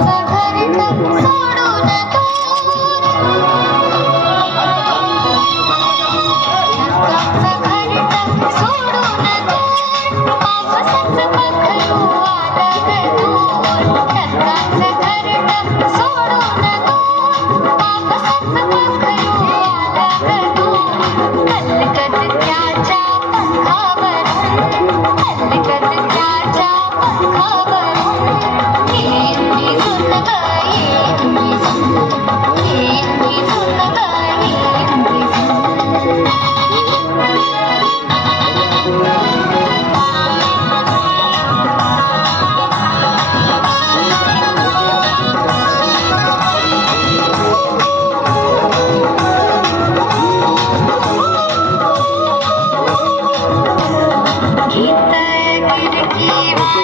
ढगाचं घरटं सोडून दूर Viva!